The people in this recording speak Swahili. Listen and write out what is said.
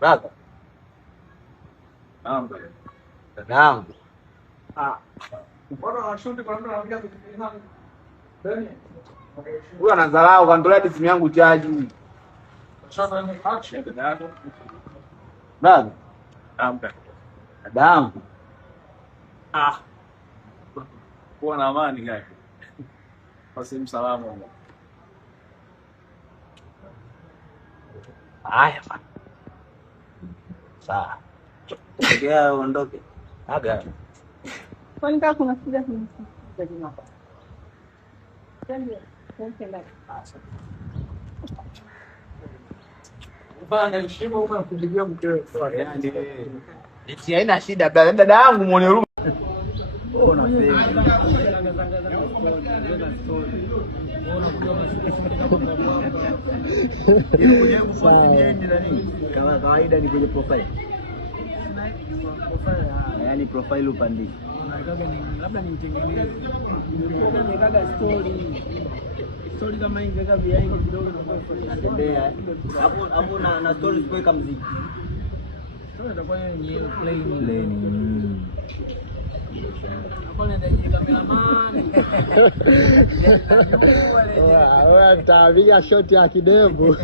Brother. Dadangu. Mbona unashuti kwa nini unaongea vitu vingi? Huyu anadharau kanitolea simu yangu chaji. Sasa ni action dada. Brother. Amka. Dadangu. Kuwa na amani gani? Basi msalamu. Haya bana. Sawa. Tegea uondoke. Aga. Kwani kama kuna shida za jamaa. Tende Bana heshima unakupigia mkeo kwa Yaani eti haina shida brother. Dada yangu muone huruma. Kama kawaida ni kwenye profile. Yaani profile upandisha. Labda nimtengeneze. Nimekaga story kama hii ngeka behind kidogo na Natembea. Hapo na stories kuweka muziki. story itakuwa ni plain. Plain. Hapo ndio cameraman. Wewe utapiga shot ya kidevu.